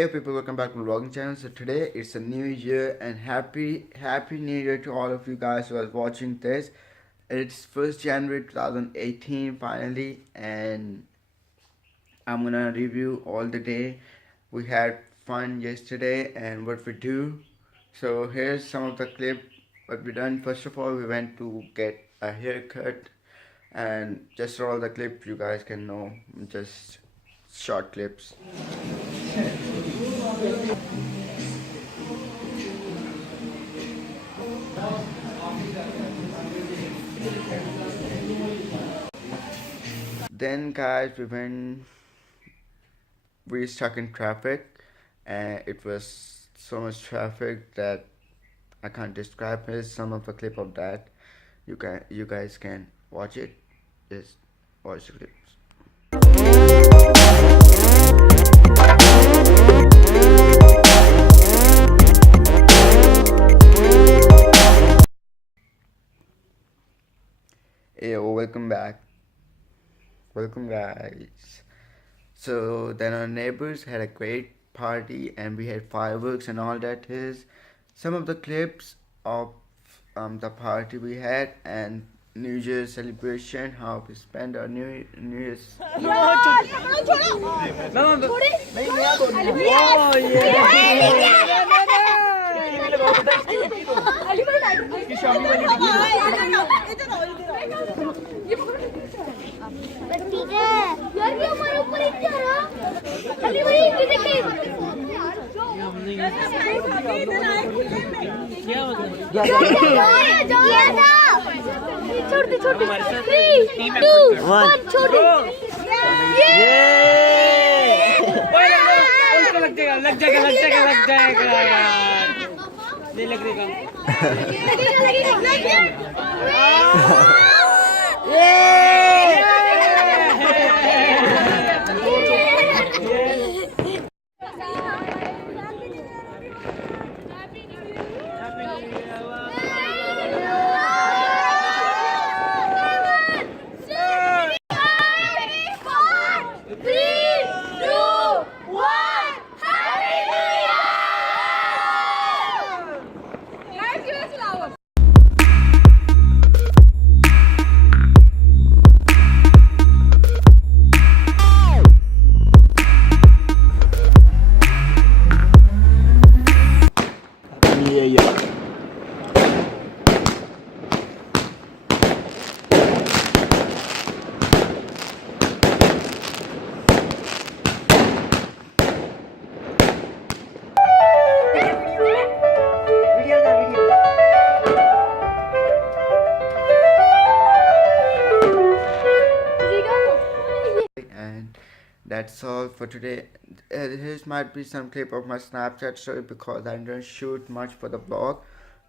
Hey people, welcome back to my vlogging channel. So today it's a new year and happy new year to all of you guys who are watching this. It's 1st January 2018 finally, and I'm gonna review all the day. We had fun yesterday and what we do. So here's some of the clip what we done. First of all, we went to get a haircut, and just all the clips you guys can know, just short clips. Then guys, we stuck in traffic, and it was so much traffic that I can't describe it. Some of the clip of that you guys can watch it. Just watch the clips. Hey, welcome back. Welcome guys. So then our neighbors had a great party and we had fireworks and all that is some of the clips of the party we had and New Year's celebration, how we spent our New Year's. लग जाएगा यार नहीं लगेगा And that's all for today. Here might be some clip of my Snapchat story because I didn't shoot much for the vlog,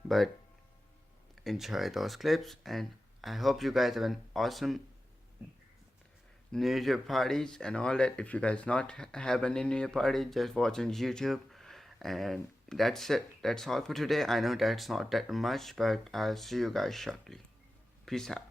but enjoy those clips and I hope you guys have an awesome New Year parties and all that. If you guys not have any New Year party, just watching YouTube. And that's it. That's all for today. I know that's not that much, but I'll see you guys shortly. Peace out.